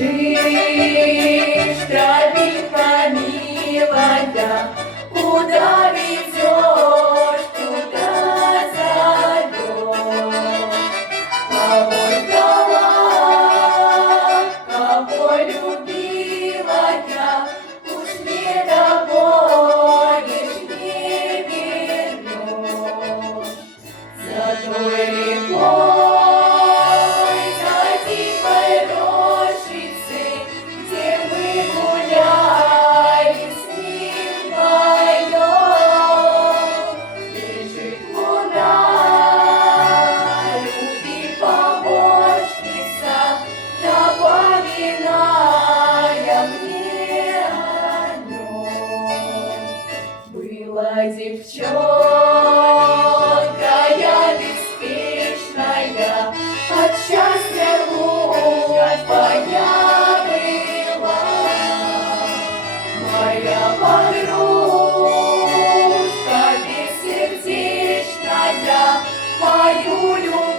Бежишь, тропинка милая, куда ведешь, туда зовешь. Кого ждала, кого любила я, уж не догонишь, не вернешь. За той рекой, за тихой рощицей, где мы гуляли с ним вдвоем, лежит луна, любви помощница, напоминая мне о нем. Была девчонка я беспечная, от счастья глупая была. Моя подружка бессердечная, мою любовь